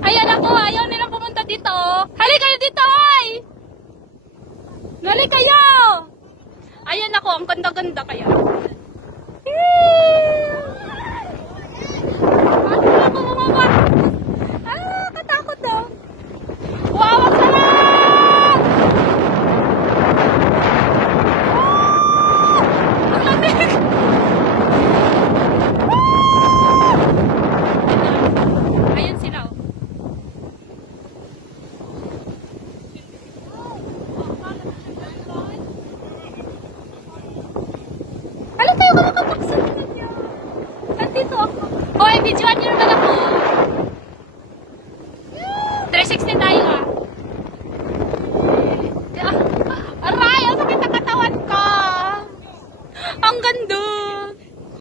Ayan ako, ayaw nilang pumunta dito. Hali kayo dito, oy! Hali kayo! Ayan ako, ang ganda-ganda kaya. Ano ako bumaba? Ah, katakot daw. Wow, ang sarap! Ang lamig! Ayan sila. Ano tayo ka nakapagsabihin niya? Nandito ako. Hoy, videoan niyo naman